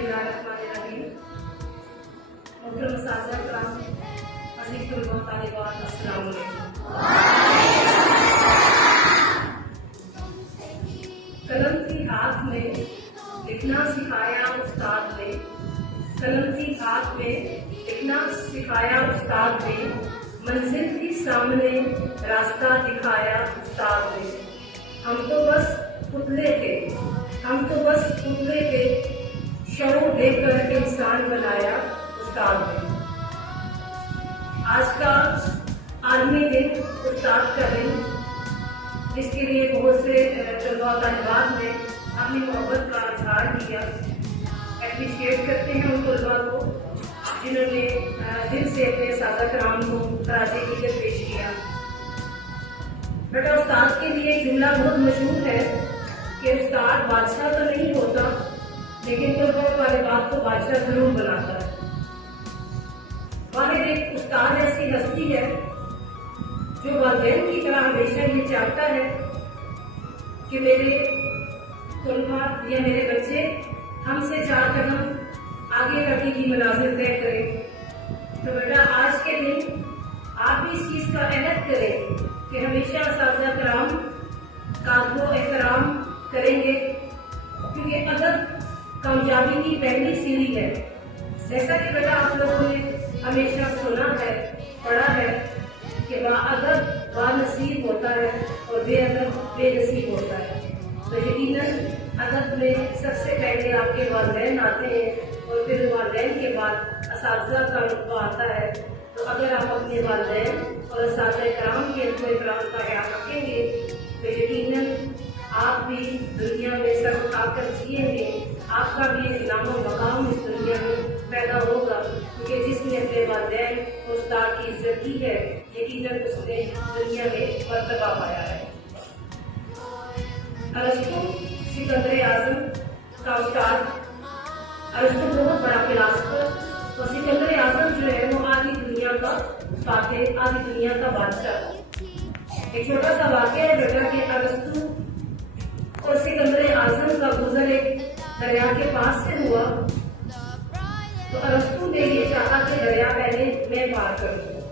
बिस्मिल्लाहिर्रहमानिर्रहीम। मोहतरम साज़ा कराम, अज़ीज़ तलबा तालिबात, अस्सलाम वालेकुम। कलम की हाथ में लिखना सिखाया उस्ताद ने, कलम की हाथ में लिखना सिखाया उस्ताद ने, मंजिल भी सामने रास्ता दिखाया उस्ताद ने। हम तो बस पुतले थे, हम तो बस पुतले थे, शौक़ देकर इंसान बनाया उस्ताद ने। आज का आलमी दिन उस्ताद का दिन, जिसके लिए बहुत से तलबा तालिबात ने अपनी मोहब्बत का इजहार किया। एप्रिशिएट करते हैं उन तलबा को जिन्होंने दिल से अपने सादा कराम को खराजे इज़्ज़त पेश किया। बेटा, उस्ताद के लिए एक जुमला बहुत मशहूर है कि उस्ताद बादशाह तो नहीं होता, लेकिन तलबा तालिबात को बादशाह जरूर बनाता है। वालिद एक उस्ताद ऐसी हस्ती है जो वालिदैन की तरह हमेशा ये चाहता है कि मेरे तलबा या मेरे बच्चे हमसे 4 कदम आगे कभी की मुनाजिर तय करें। तो बेटा, आज के दिन आप भी इस चीज का अहद करें कि हमेशा असातिज़ा कराम का एहतराम करेंगे, क्योंकि अदब कामयाबी की पहली सीढ़ी है। जैसा कि बेटा आप लोगों ने हमेशा सुना है, पढ़ा है कि बाअदब बानसीब होता है और बेअदब बेनसीब होता है। तो यकीनन अदब में सबसे पहले आपके वालिदैन आते हैं और फिर वालिदैन के बाद असातिज़ा का रुतबा आता है। तो अगर आप अपने वालिदैन और असातिज़ा कराम के एहतराम का ख्याल रखेंगे तो यकीनन आप भी दुनिया में सर उठाकर जिएंगे। आपका भी एक नामो मकाम इस दुनिया में पैदा होगा, क्योंकि जिसने अपने वालिदैन और उस्ताद की इज्जत की है यकीनन उसने दुनिया में मर्तबा पाया है। अरस्तु सिकंदर आजम का उस्ताद, अरस्तु बहुत बड़ा फिलासफर और सिकंदर आजम जो है वो आधी दुनिया का फातिह, आधी दुनिया का बादशाह। एक छोटा सा वाक़या है बेटा कि अरस्तु और सिकंदर आजम का गुजर एक दरिया के पास से हुआ। तो अरस्तु ने ये चाहा कि दरिया पहले मैं पार करूं,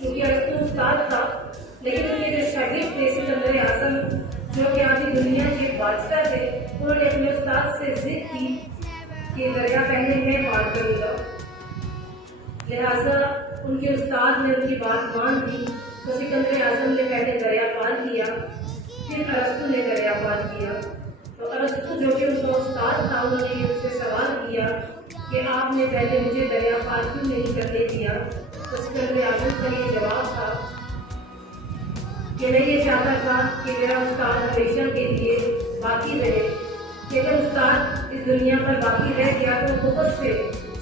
क्योंकि अरस्तु उस्ताद था, लेकिन उनके जो शागिर्द थे सिकंदर आजम जो कि आधी दुनिया के बादशाह थे, उन्होंने अपने उस्ताद से जिद की कि दरिया पहले मैं पार करूंगा। लिहाजा उनके उस्ताद ने उनकी बात मान ली। तो सिकंदर आजम ने पहले दरिया पार किया, फिर अरस्तु ने दरिया पार किया। तो अरस्तु जो कि उनका उस्ताद था, उन्होंने उससे सवाल किया कि आपने पहले मुझे दरिया पार क्यों नहीं करने दिया। तो सिकंदर आजम का ये जवाब था कि मैं ये चाहता था कि मेरा उस्ताद हमेशा के लिए बाकी रहे, कि अगर उस्ताद इस दुनिया पर बाकी रह गया तो बहुत से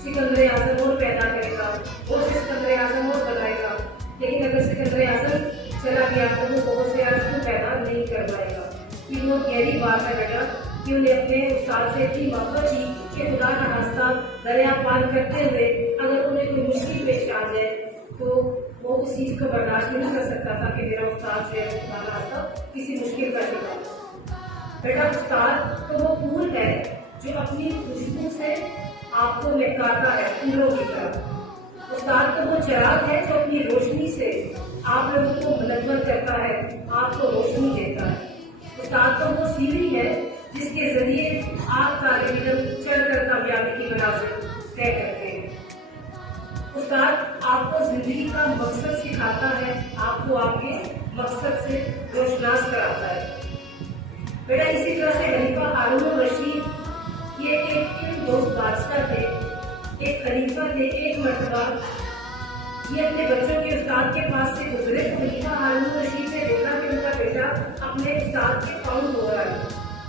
सिकंदर आजम और पैदा करेगा, बहुत से सिकंदर आजम और बनाएगा। लेकिन अगर सिकंदर आजम चला गया तो वो बहुत से अरस्तु पैदा नहीं कर पाएगा। ये बहुत गहरी बात है बेटा कि उन्हें अपने उस्ताद से इतनी मोहब्बत थी कि खुदा का रास्ता दरिया पार करते हुए अगर उन्हें कोई मुश्किल पेश आ जाए तो वो उस चीज को बर्दाश्त नहीं कर सकता था कि मेरा उस्ताद जो है खुदा का रास्ता किसी मुश्किल का शिकार। बेटा, उस्ताद तो वो फूल है जो अपनी खुशबू से आपको महकाता है फूलों की तरह। उस्ताद तो वो चिराग है जो अपनी रोशनी से आप लोगों को मुनव्वर करता है, आपको रोशनी देता है। उस्ताद तो वो सीढ़ी है जिसके जरिए आप तालिब इल्म चढ़कर कामयाबी की मंजिल तय करते हैं। उस्ताद आपको जिंदगी का मकसद सिखाता है, आपको आपके मकसद से रोशनास कराता है। बेटा, इसी तरह से खलीफा हारून रशीद ये एक दोस्त बादशाह थे, एक खलीफा थे। एक मरतबा ये अपने बच्चों के उस्ताद के पास से गुजरे। खलीफा हारून रशीद ने देखा कि उनका बेटा अपने उस्ताद के पाँव धो रहा है,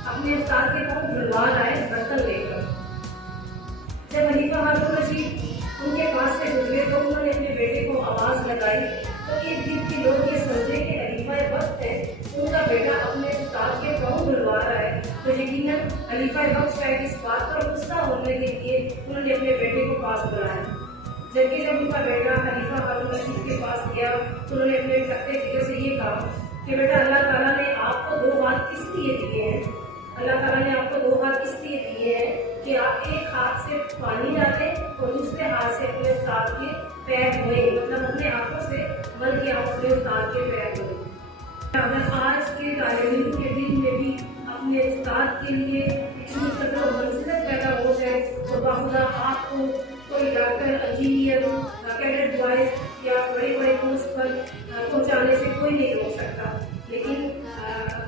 अपने उस्ताद के पाँव धुलवा रहा है बर्तन लेकर। जब खलीफा हारून रशीद उनके पास से गुजरे तो उन्होंने अपने बेटे को आवाज लगाई। तो एक दिन के लोग ये समझे कि खलीफा वक्त है, उनका बेटा अपने उस्ताद के पाँव धुलवा रहा है। तो यकीनन खलीफा वक्त शायद इस बात पर गुस्सा होने के लिए उन्होंने अपने बेटे को पास बुलाया। जबकि जब उनका बेटा खलीफा हारून रशीद के पास गया तो उन्होंने अपने सख्ते जिगर से ये कहा कि बेटा, अल्लाह ताला ने आपको 2 हाथ किस लिए दिए हैं? अल्लाह ताला ने आपको 2 हाथ किस लिए दिए हैं کہ آپ ایک ہاتھ سے پانی ڈالیں اور دوسرے ہاتھ سے اپنے استاد کے پیر دھوئیں، مطلب اپنے ہاتھوں سے مل کے آپ اپنے استاد کے پیر دھوئیں۔ اگر آج کے طالب علم کے دل میں بھی اپنے استاد کے لیے اتنی قدر و منزلت پیدا ہو جائے تو باخدا آپ کو کوئی ڈاکٹر، انجینئر، کیڈٹ بوائز یا بڑے بڑے پوسٹ پر پہنچانے سے کوئی نہیں روک سکتا۔ لیکن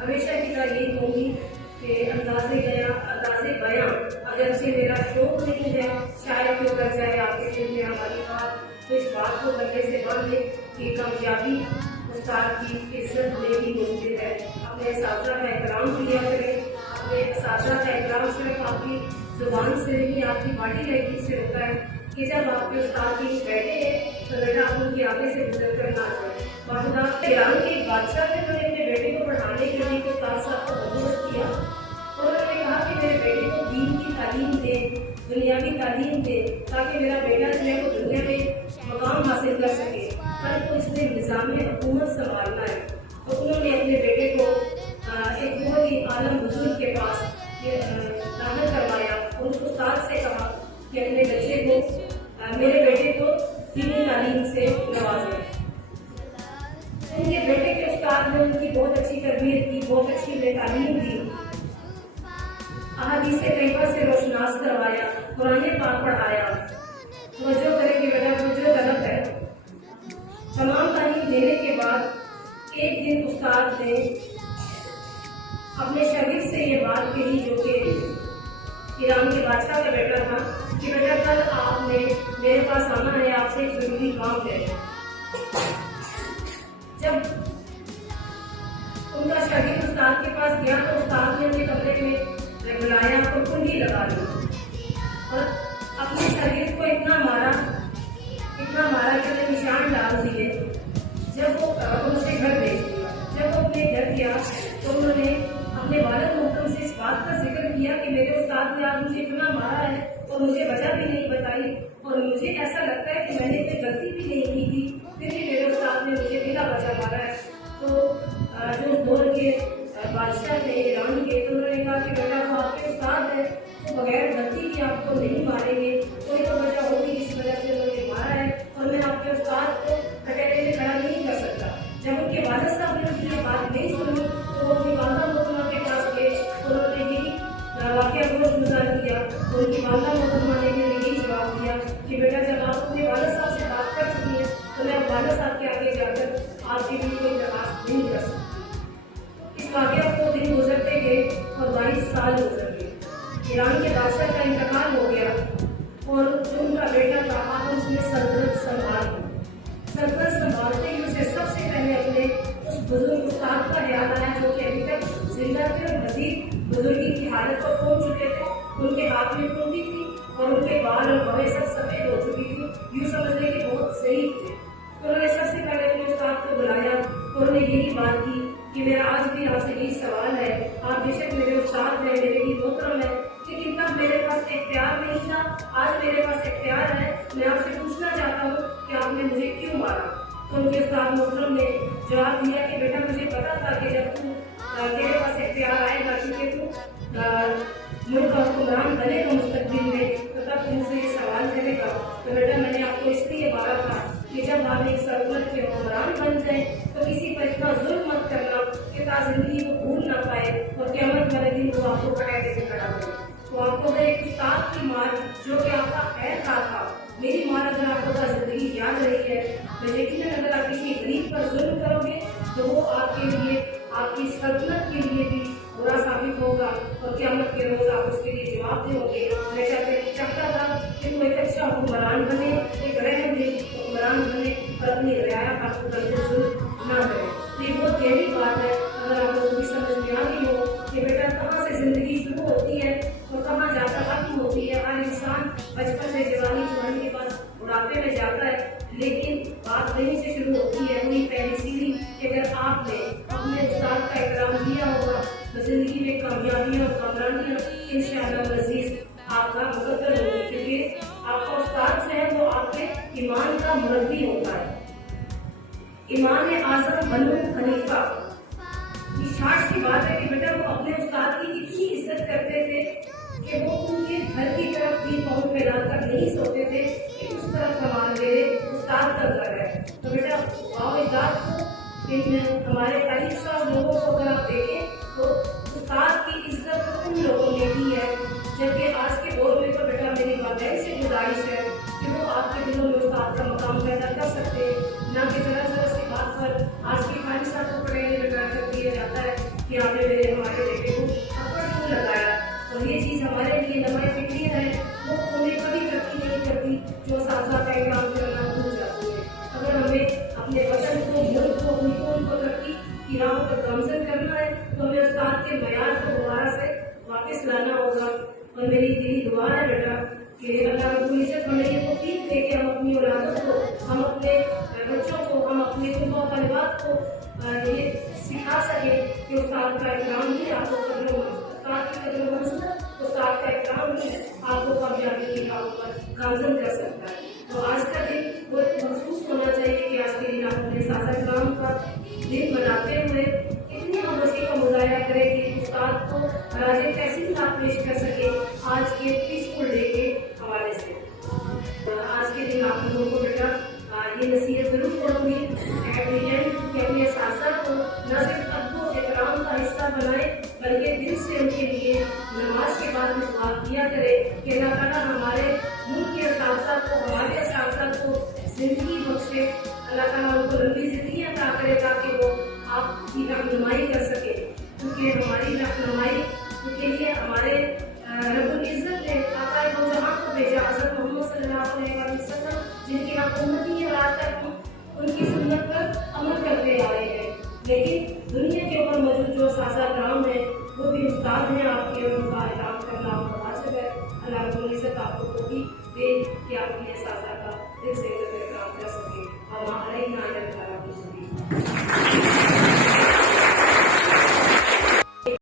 ہمیشہ کی طرح یہی کہوں گی کہ انداز بیان اگر سے میرا شوق نہیں ہے، شاید کیوں کر جائے آپ کے دل میں ہماری بات، تو اس بات کو کرنے سے بند ہے کہ کامیابی استاد کی عزت میں بھی موجود ہے۔ اپنے اساتذہ کا احترام کیا کریں، اپنے اساتذہ کا احترام صرف آپ کی زبان سے نہیں، آپ کی باڈی لینگویج سے ہوتا ہے کہ جب آپ کے استاد کی بیٹھے ہیں تو بیٹا آپ ان کے آگے سے گزر کر نہ جائے۔ باخدا ایران کے بادشاہ نے اپنے بیٹے کو پڑھانے کے لیے استاد صاحب کو بندوبست کیا اور انہوں نے کہا کہ میرے بیٹے کو دین کی تعلیم دیں، دنیاوی تعلیم دیں، تاکہ میرا بیٹا جو ہے وہ دنیا میں مقام حاصل کر سکے، کل کو اس نے نظام حکومت سنبھالنا ہے۔ تو انہوں نے اپنے بیٹے کو ایک بہت ہی عالم بزرگ کے پاس داخل کروایا اور اس استاد سے کہا کہ اپنے بچے کو، میرے بیٹے کو دینی تعلیم سے نوازیں۔ ان کے بیٹے کے استاد نے ان کی بہت اچھی تربیت کی، بہت اچھی تعلیم دی، احادیث طیبہ سے روشناس کروایا، قرآن پاک پڑھایا۔ توجہ کریں کہ بیٹا توجہ غلط ہے۔ تمام تعلیم دینے کے بعد ایک دن استاد نے اپنے شاگرد سے یہ بات کہی، جو کہ ایران کے بادشاہ کا بیٹا تھا، کہ بیٹا کل آپ نے میرے پاس آنا ہے، آپ سے ایک ضروری کام ہے۔ جب ان کا شاگرد استاد کے پاس گیا تو استاد نے اپنے کمرے میں بلایا اور کنڈی لگا دی اور اپنے شاگرد کو اتنا مارا کہ انہیں نشان ڈال دیے۔ جب وہ اسے گھر بھیج دیا، جب وہ اپنے گھر گیا تو انہوں نے اپنے والد محترم سے اس بات کا ذکر کیا کہ میرے استاد نے آج مجھے اتنا مارا ہے اور مجھے وجہ بھی نہیں بتائی، اور مجھے ایسا لگتا ہے کہ میں نے کوئی غلطی بھی نہیں کی تھی، پھر بھی میرے استاد نے مجھے بلا وجہ مارا ہے۔ تو جو اس دور کے بادشاہ تھے ایران کے، تو انہوں نے کہا کہ بیٹا وہ آپ کے استاد ہے، تو بغیر غلطی کی آپ کو نہیں ماریں گے، کوئی تو وجہ ہوگی جس وجہ سے انہوں نے مارا ہے، اور میں آپ کے استاد کو کٹہرے میں کھڑا نہیں کر سکتا۔ جب ان کے والد صاحب نے ان کی یہ بات نہیں سنی تو وہ اپنی والدہ محترمہ کے پاس گئے، انہوں نے یہی واقعہ گوش گزار کیا، ان کی والدہ محترمہ نے یہی جواب دیا کہ بیٹا جب آپ اپنے والد صاحب سے بات کر چکی ہیں تو میں والد صاحب کے آگے جا کر آپ کے لیے کوئی درخواست نہیں کر سکتی۔ اس واقعہ کو دن گزرتے گئے اور 22 سال گزر گئے۔ ایران کے بادشاہ کا انتقال ہو گیا اور جو ان کا بیٹا تھا آپ اس نے سلطنت سنبھالتے ہی اسے سب سے پہلے اپنے اس بزرگ استاد کا یاد آیا، جو کہ ابھی تک زندہ تھے اور مزید بزرگی کی حالت پر پہنچ چکے تھے۔ ان کے ہاتھ میں کنڈی تھی اور ان کے بال اور بویں سب سفید ہو چکی تھی، یوں سمجھ لیں کہ بہت ضعیف تھے۔ تو انہوں نے سب سے پہلے اپنے استاد کو بلایا اور انہوں نے یہی بات کی کہ میرا آج بھی آپ سے یہی سوال ہے، آپ بے شک میرے استاد ہیں، میرے لیے محترم ہے، لیکن تب میرے پاس اختیار نہیں تھا، آج میرے پاس اختیار ہے، میں آپ سے پوچھنا چاہتا ہوں کہ آپ نے مجھے کیوں مارا؟ تو ان کے استاد محترم نے جواب دیا کہ بیٹا مجھے پتا تھا کہ جب تیرے پاس اختیار آئے گا، کیونکہ تو ملک کا حکمران بنے گا مستقبل میں، تو تب تم سے یہ سوال کرے گا، تو بیٹا میں نے آپ کو اس لیے مارا تھا کہ جب آپ ایک سلطنت کے حکمران بن جائیں تو کسی پر اتنا ظلم مت کرنا کہ تا زندگی کو بھول نہ پائے اور قیامت والے دن کو آپ کو کٹہرے سے کھڑا کرے۔ تو آپ کو ایک استاد کی مار جو کہ آپ کا خیر خواہ تھا، میری مار اگر آپ کو تا زندگی یاد رہی ہے، تو یقیناً اگر آپ کسی غریب پر ظلم کرو گے تو وہ آپ کے لیے، آپ کی سلطنت کے لیے بھی برا ثابت ہوگا اور قیامت کے روز آپ اس کے لیے جواب دیں گے۔ میں چاہتا تھا کہ وہ ایک اچھا حکمران بنے، ایک رحم دل حکمران بنے اور اپنی رعایا کا ظلم نہ کرے۔ یہ بہت گہری بات ہے، اگر آپ کو بھی سمجھ میں آ گئی ہو کہ بیٹا کہاں سے زندگی شروع ہوتی ہے اور کہاں جا کر ختم ہوتی ہے۔ ہر انسان بچپن سے جوانی کے بعد بڑھاپے میں جاتا ہے، لیکن بات وہیں سے شروع ہوتی ہے، وہی پہلی سیڑھی کہ اگر آپ نے اپنے استاد کا احترام کیا ہوگا تو زندگی میں کامیابیاں اور کامرانیاں انشاءاللہ عزیز آپ کا مقدر ہوگی، کیونکہ آپ کا استاد جو ہے وہ آپ کے ایمان کا مربی ہوتا ہے۔ امام اعظم بنو حنیفہ کی شاٹ کی بات ہے کہ بیٹا وہ اپنے استاد کی اتنی عزت کرتے تھے کہ وہ ان کے گھر नहीं सोते थे कि उस तरफ हमारे उस्ताद का घर है। तो बेटा वाओ को हमारे करीब 100 लोगों को अगर आप देखें तो उस्ताद की इज्जत तो उन लोगों ने की है, जबकि आज के दौर में तो बेटा मेरी वालदैन से गुजारिश है कि वो आपके दिलों में उस्ताद का मकाम पैदा कर सकते हैं, ना कि जरा जरा सी बात पर आज की खाली साहब को पढ़ने में कर दिया जाता है कि आपने मेरे हमारे बेटे को थप्पड़ क्यों लगाया। और ये चीज़ हमारे लिए नमाई फिक्रिया है, वो उन्हें कभी तरक्की नहीं करती जो साजा का काम करना भूल जाती है। अगर हमें अपने वतन को, मुल्क को, उनको तरक्की की राह पर गामजन करना है तो हमें उस्ताद के मयार को दोबारा से वापस लाना होगा। और मेरी यही दुआ है बेटा कि अल्लाह रब्बुल इज्जत हमें ये तौफीक दे के हम अपनी औलादों को, हम अपने बच्चों को, हम अपने तलिबात को ये सिखा सके कि उस्ताद का इकराम ही आपको उस्ताद की कदर मंजिल, उस्ताद का इकराम ही आपको कामयाबी की राह पर गामजन कर सकता है। तो आज का दिन वो महसूस होना चाहिए कि आज के दिन आप अपने साजा इकराम का दिन बनाते हुए इतनी खामोशी का मुजाहरा करें कि उस्ताद को राजे कैसी बात पेश कर सके आज के पीसफुल डे के हवाले से। आज के दिन आप लोगों को बेटा ये नसीहत जरूर करूँगी कि अपने सासा को न सिर्फ अद्बो इकराम का हिस्सा बनाए बल्कि दिल से उनके लिए नमाज के बाद दुआ किया करे कि अल्लाह ताला हमारे मुल्क के साथ को, हमारे साथ को जिंदगी बख्शे, अल्लाह ताला उनको लंबी जिंदगी अता करे ताकि वो आपकी रहनुमाई कर सके, क्योंकि हमारी रहनुमाई के लिए हमारे रब्बुल इज्जत ने आका दो जहां को भेजा हज़रत मोहम्मद सल्लल्लाहु अलैहि वसल्लम, जिनकी हम उम्मती है, आज तक हम उनकी सुन्नत पर अमल करते आए हैं। लेकिन दुनिया के ऊपर मौजूद जो साजा इकराम है वो भी उस्ताद हैं आपके, और उनका इकराम करना आपका वाजिब है। अल्लाह रब्बुल इज्जत आपको तौफीक दे